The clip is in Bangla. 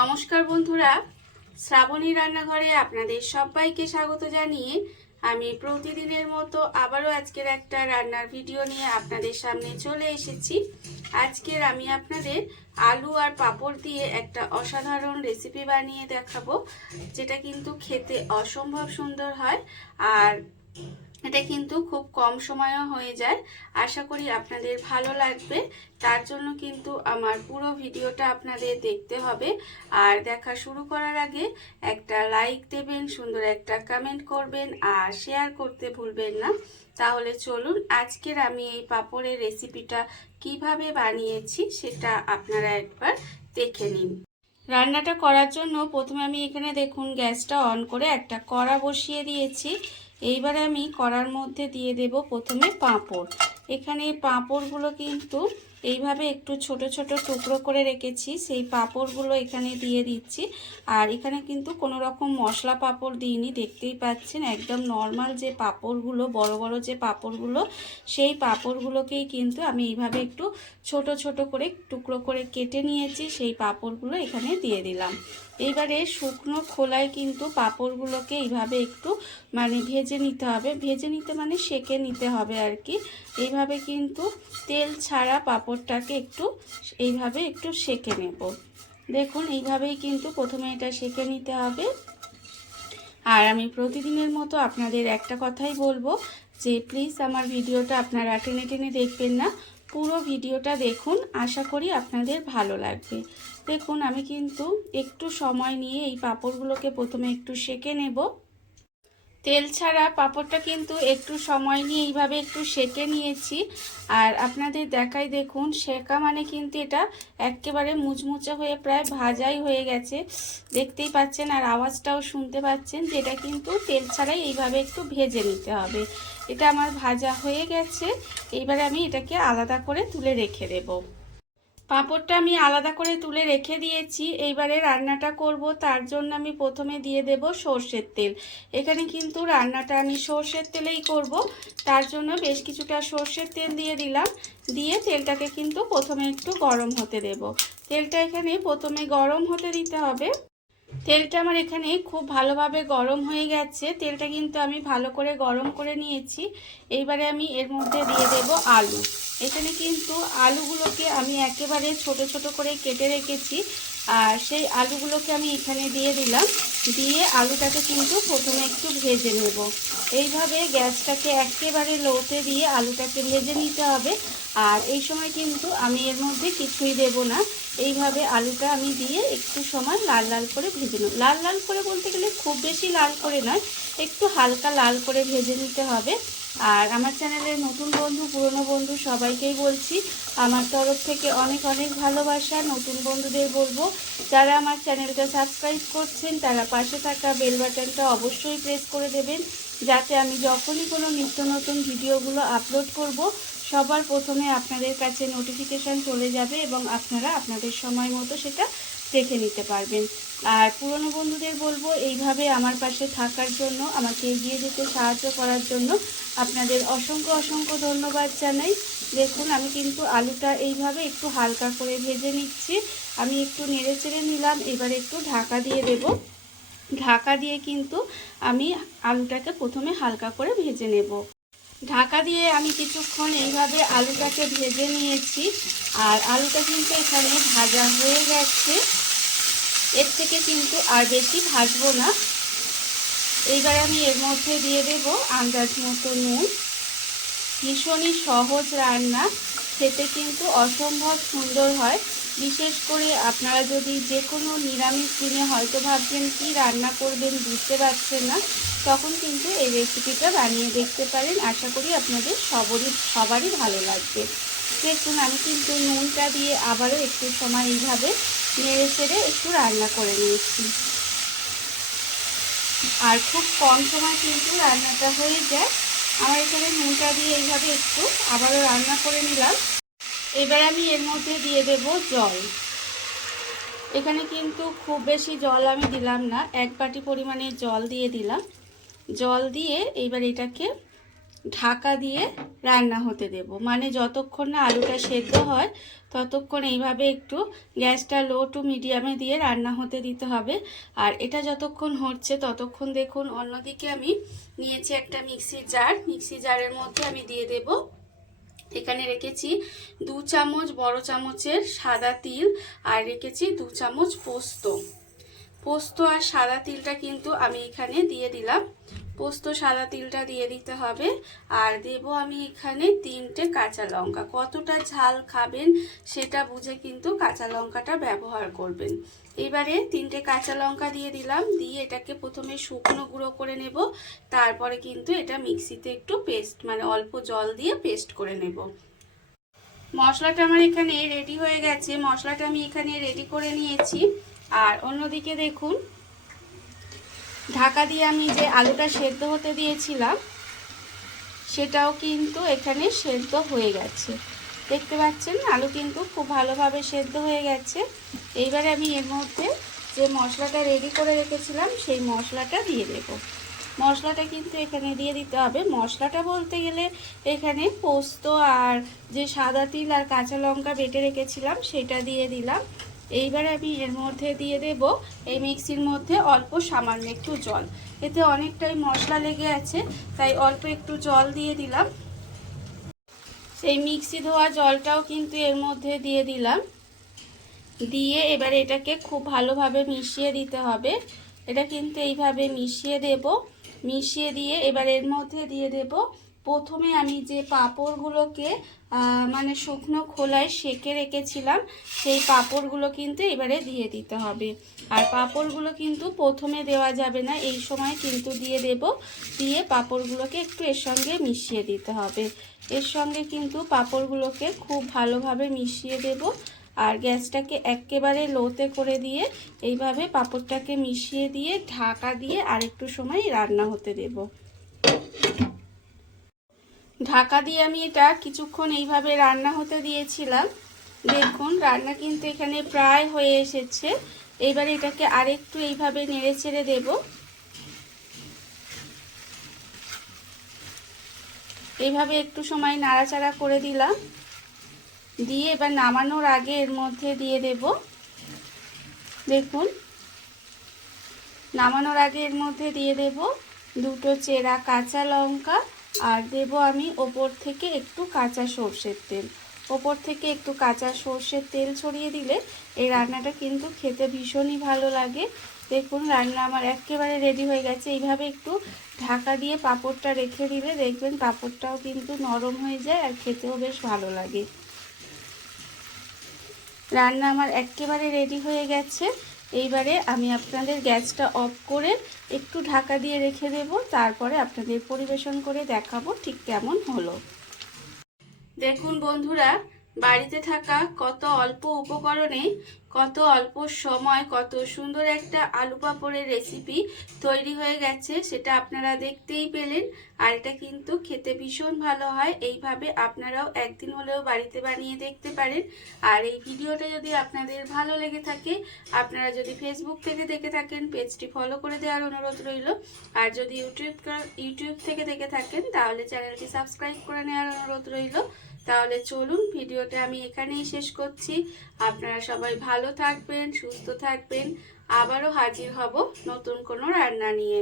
নমস্কার বন্ধুরা, শ্রাবণী রান্নাঘরে আপনাদের সবাইকে স্বাগত জানিয়ে আমি প্রতিদিনের মতো আবারও আজকের একটা রান্নার ভিডিও নিয়ে আপনাদের সামনে চলে এসেছি। আজকের আমি আপনাদের আলু আর পাঁপড় দিয়ে একটা অসাধারণ রেসিপি বানিয়ে দেখাবো, যেটা কিন্তু খেতে অসম্ভব সুন্দর হয় আর এটা কিন্তু খুব কম সময়েও হয়ে যায়। আশা করি আপনাদের ভালো লাগবে। তার জন্য কিন্তু আমার পুরো ভিডিওটা আপনাদের দেখতে হবে। আর দেখা শুরু করার আগে একটা লাইক দেবেন, সুন্দর একটা কমেন্ট করবেন আর শেয়ার করতে ভুলবেন না। তাহলে চলুন আজকের আমি এই পাঁপড়ের রেসিপিটা কিভাবে বানিয়েছি সেটা আপনারা একবার দেখে নিন। রান্নাটা করার জন্য প্রথমে আমি এখানে দেখুন গ্যাসটা অন করে একটা কড়া বসিয়ে দিয়েছি। এইবারে আমি কড়ার মধ্যে দিয়ে দেব প্রথমে পাঁপড়। এখানে পাঁপড়গুলো কিন্তু এইভাবে একটু ছোট ছোট টুকরো করে রেখেছি, সেই পাঁপড়গুলো এখানে দিয়ে দিচ্ছি। আর এখানে কিন্তু কোনো রকম মশলা পাঁপড় দিইনি, দেখতেই পাচ্ছেন একদম নর্মাল যে পাঁপড়গুলো, বড় বড় যে পাঁপড়গুলো, সেই পাঁপড়গুলোকেই কিন্তু আমি এইভাবে একটু ছোট ছোট করে টুকরো করে কেটে নিয়েছি, সেই পাঁপড়গুলো এখানে দিয়ে দিলাম। এইবারে শুকনো খোলায় কিন্তু পাঁপড়গুলোকে এইভাবে একটু ভেজে নিতে হবে, ভেজে নিতে সেঁকে নিতে হবে আর কি। এইভাবে কিন্তু তেল ছাড়া পাঁপড়টাকে এইভাবে একটু সেঁকে নেব। দেখুন এইভাবেই কিন্তু প্রথমে এটা সেঁকে নিতে হবে। আর আমি প্রতিদিনের মতো আপনাদের একটা কথাই বলবো যে প্লিজ আমার ভিডিওটা আপনারা টেনে টেনে দেখবেন না, পুরো ভিডিওটা দেখুন, আশা করি আপনাদের ভালো লাগবে। দেখুন আমি কিন্তু একটু সময় নিয়ে এই পাঁপড়গুলোকে প্রথমে একটু সেঁকে নেব। তেল ছাড়া পাঁপড়টা কিন্তু একটু সময় নিয়ে এইভাবে একটু সেঁকে নিয়েছি। আর আপনাদের দেখাই, দেখুন সেঁকা কিন্তু এটা একেবারে মুচমুচে হয়ে প্রায় ভাজাই হয়ে গেছে, দেখতেই পাচ্ছেন। আর আওয়াজটাও শুনতে পাচ্ছেন যে এটা কিন্তু তেল ছাড়াই এইভাবে একটু ভেজে নিতে হবে। এটা আমার ভাজা হয়ে গেছে। এইবারে আমি এটাকে আলাদা করে তুলে রেখে দেবো। পাঁপড়টা আমি আলাদা করে তুলে রেখে দিয়েছি। এইবারে রান্নাটা করব, তার জন্য আমি প্রথমে দিয়ে দেব সর্ষের তেল। এখানে কিন্তু রান্নাটা আমি সর্ষের তেলেই করব, তার জন্য বেশ কিছুটা সর্ষের তেল দিয়ে দিলাম। দিয়ে তেলটাকে কিন্তু প্রথমে একটু গরম হতে দেব। তেলটা এখানে প্রথমে গরম হতে দিতে হবে। তেলটা আমার এখানে খুব ভালোভাবে গরম হয়ে গেছে, তেলটা কিন্তু আমি ভালো করে গরম করে নিয়েছি। এইবারে আমি এর মধ্যে দিয়ে দেব আলু। এখানে কিন্তু আলুগুলোকে আমি একেবারে ছোট ছোট করে কেটে রেখেছি, আর সেই আলুগুলোকে আমি এখানে দিয়ে দিলাম। দিয়ে আলুটাকে কিন্তু প্রথমে একটু ভেজে নেব। এইভাবে গ্যাসটাকে একেবারে লোতে দিয়ে আলুটাকে ভেজে নিতে হবে। আর এই সময় কিন্তু আমি এর মধ্যে কিছুই দেব না, এইভাবে আলুটা আমি দিয়ে একটু সময় লাল লাল করে ভেজে নেব। লাল লাল করে বলতে গেলে খুব বেশি লাল করে নয়, একটু হালকা লাল করে ভেজে নিতে হবে। আর আমার চ্যানেলের নতুন বন্ধু, পুরনো বন্ধু সবাইকেই বলছি আমার তরফ থেকে অনেক অনেক ভালোবাসা। নতুন বন্ধুদের বলবো যারা আমার চ্যানেলটা সাবস্ক্রাইব করছেন তারা পাশে থাকা বেল বাটনটা অবশ্যই প্রেস করে দেবেন, যাতে আমি যখনই কোনো নিত্য নতুন ভিডিওগুলো আপলোড করব সবার প্রথমে আপনাদের কাছে নোটিফিকেশান চলে যাবে এবং আপনারা আপনাদের সময় মতো সেটা দেখে নিতে পারবেন। আর পুরনো বন্ধুদের বলবো এইভাবে আমার পাশে থাকার জন্য, আমাকে এগিয়ে যেতে সাহায্য করার জন্য আপনাদের অসংখ্য অসংখ্য ধন্যবাদ জানাই। দেখুন আমি কিন্তু আলুটা এইভাবে একটু হালকা করে ভেজে নিচ্ছি। আমি একটু নেড়ে চেড়ে নিলাম, এবারে একটু ঢাকা দিয়ে দেব। ঢাকা দিয়ে কিন্তু আমি আলুটাকে প্রথমে হালকা করে ভেজে নেব। ঢাকা দিয়ে আমি কিছুক্ষণ এইভাবে আলুটাকে ভেজে নিয়েছি। আর আলুটা কিন্তু এখানে ভাজা হয়ে গেছে, এর থেকে কিন্তু আর বেশি ভাজবো না। এইবার আমি এর মধ্যে দিয়ে দেব আন্দাজ মতো নুন। ভীষণই সহজ রান্না, খেতে কিন্তু অসম্ভব সুন্দর হয়। বিশেষ করে আপনারা যদি যে কোনো নিরামিষ দিনে হয়তো ভাবছেন কি রান্না করবেন বুঝতে পারছেন না, তখন কিন্তু এই রেসিপিটা বানিয়ে দেখতে পারেন। আশা করি আপনাদের সবারই ভালো লাগবে। দেখুন আমি কিন্তু নুনটা দিয়ে আবারও একটু সময় এইভাবে নেড়ে চেড়ে একটু রান্না করে নিয়েছি। আর খুব কম সময় কিন্তু রান্নাটা হয়ে যায়। আমার এখানে নুনটা দিয়ে এইভাবে একটু আবারও রান্না করে নিলাম। এবার আমি এর মধ্যে দিয়ে দেব জল। এখানে কিন্তু খুব বেশি জল আমি দিলাম না, 1 বাটি পরিমাণে জল দিয়ে দিলাম। জল দিয়ে এইবার এটাকে ঢাকা দিয়ে রান্না হতে দেব, মানে যতক্ষণ না আলুটা সেদ্ধ হয় ততক্ষণ এইভাবে একটু গ্যাসটা লো টু মিডিয়ামে দিয়ে রান্না হতে দিতে হবে। আর এটা যতক্ষণ হচ্ছে ততক্ষণ দেখুন অন্যদিকে আমি নিয়েছি একটা মিক্সি জারের মধ্যে আমি দিয়ে দেব, এখানে রেখেছি 2 চামচ বড় চামচের সাদা তিল, আর রেখেছি 2 চামচ পোস্ত আর সাদা তিলটা কিন্তু আমি এখানে দিয়ে দিলাম। পোস্ত সাদা তিলটা দিয়ে দিতে হবে। আর দেব আমি এখানে 3টে কাঁচা লঙ্কা। কতটা ঝাল খাবেন সেটা বুঝে কিন্তু কাঁচা লঙ্কাটা ব্যবহার করবেন। এবারে 3টে কাঁচা লঙ্কা দিয়ে দিলাম, দিয়ে এটাকে প্রথমে শুকনো গুঁড়ো করে নেব, তারপরে কিন্তু এটা মিক্সিতে একটু পেস্ট মানে অল্প জল দিয়ে পেস্ট করে নেব। মশলাটা আমার এখানে রেডি হয়ে গেছে, মশলাটা আমি এখানে রেডি করে নিয়েছি। আর অন্যদিকে দেখুন ঢাকা দিয়ে আমি যে আলুটা সেদ্ধ হতে দিয়েছিলাম সেটাও কিন্তু এখানে সেদ্ধ হয়ে গেছে। দেখতে পাচ্ছেন আলু কিন্তু খুব ভালোভাবে সেদ্ধ হয়ে গেছে। এইবারে আমি এর মধ্যে যে মশলাটা রেডি করে রেখেছিলাম সেই মশলাটা দিয়ে দেব। মশলাটা কিন্তু এখানে দিয়ে দিতে হবে। মশলাটা বলতে গেলে এখানে পোস্ত আর যে সাদা তিল আর কাঁচা লঙ্কা বেটে রেখেছিলাম সেটা দিয়ে দিলাম। এইবারে আমি এর মধ্যে দিয়ে দেব এই মিক্সির মধ্যে অল্প সামান্য একটু জল, এতে অনেকটাই মশলা লেগে আছে তাই অল্প একটু জল দিয়ে দিলাম। সেই মিক্সি ধোয়া জলটাও কিন্তু এর মধ্যে দিয়ে দিলাম, দিয়ে এবারে এটাকে খুব ভালোভাবে মিশিয়ে দিতে হবে। এটা কিন্তু এইভাবে মিশিয়ে দেব, মিশিয়ে দিয়ে এবার এর মধ্যে দিয়ে দেব প্রথমে আমি যে পাঁপড়গুলোকে মানে শুকনো খোলায় সেঁকে রেখেছিলাম সেই পাঁপড়গুলো কিন্তু এবারে দিয়ে দিতে হবে। আর পাঁপড়গুলো কিন্তু প্রথমে দেওয়া যাবে না, এই সময় কিন্তু দিয়ে দেব, দিয়ে পাঁপড়গুলোকে একটু এর সঙ্গে মিশিয়ে দিতে হবে। এর সঙ্গে কিন্তু পাঁপড়গুলোকে খুব ভালোভাবে মিশিয়ে দেব। আর গ্যাসটাকে একেবারে লোতে করে দিয়ে এইভাবে পাঁপড়টাকে মিশিয়ে দিয়ে ঢাকা দিয়ে আরেকটু সময় রান্না হতে দেব। ঢাকা দিয়ে আমি এটা কিছুক্ষণ এইভাবে রান্না হতে দিয়েছিলাম। দেখুন রান্না কিন্তু এখানে প্রায় হয়ে এসেছে। এবারে এটাকে আরেকটু এইভাবে নেড়ে চেড়ে দেব। এইভাবে একটু সময় নাড়াচাড়া করে দিলাম, দিয়ে এবার নামানোর আগে এর মধ্যে দিয়ে দেব, দেখুন নামানোর আগে এর মধ্যে দিয়ে দেব 2টো চেরা কাঁচা লঙ্কা, আর দেব আমি ওপর থেকে একটু কাঁচা সর্ষের তেল। ওপর থেকে একটু কাঁচা সর্ষের তেল ছড়িয়ে দিলে এই রান্নাটা কিন্তু খেতে ভীষণই ভালো লাগে। দেখুন রান্না আমার একেবারে রেডি হয়ে গেছে। এইভাবে একটু ঢাকা দিয়ে পাঁপড়টা রেখে দিলে দেখবেন পাঁপড়টাও কিন্তু নরম হয়ে যায় আর খেতেও বেশ ভালো লাগে। রান্না আমার একেবারে রেডি হয়ে গেছে। এইবারে আমি আপনাদের গ্যাসটা অফ করে একটু ঢাকা দিয়ে রেখে দেব, তারপরে আপনাদের পরিবেশন করে দেখাবো ঠিক কেমন হলো। দেখুন বন্ধুরা, বাড়িতে থাকা কত অল্প উপকরণে কত অল্প সময় কত সুন্দর একটা আলু পাঁপড়ের রেসিপি তৈরি হয়ে গেছে, সেটা আপনারা দেখতেই পেলেন। আর এটা কিন্তু খেতে ভীষণ ভালো হয়। এইভাবে আপনারাও একদিন হলেও বাড়িতে বানিয়ে দেখতে পারেন। আর এই ভিডিওটা যদি আপনাদের ভালো লেগে থাকে, আপনারা যদি ফেসবুক থেকে দেখে থাকেন পেজটি ফলো করে দেওয়ার অনুরোধ রইল। আর যদি ইউটিউব থেকে দেখে থাকেন তাহলে চ্যানেলটি সাবস্ক্রাইব করে নেওয়ার অনুরোধ রইল। তাহলে চলুন ভিডিওটা আমি এখানেই শেষ করছি। আপনারা সবাই ভালো থাকবেন, সুস্থ থাকবেন। আবারও হাজির হব নতুন কোনো রান্না নিয়ে।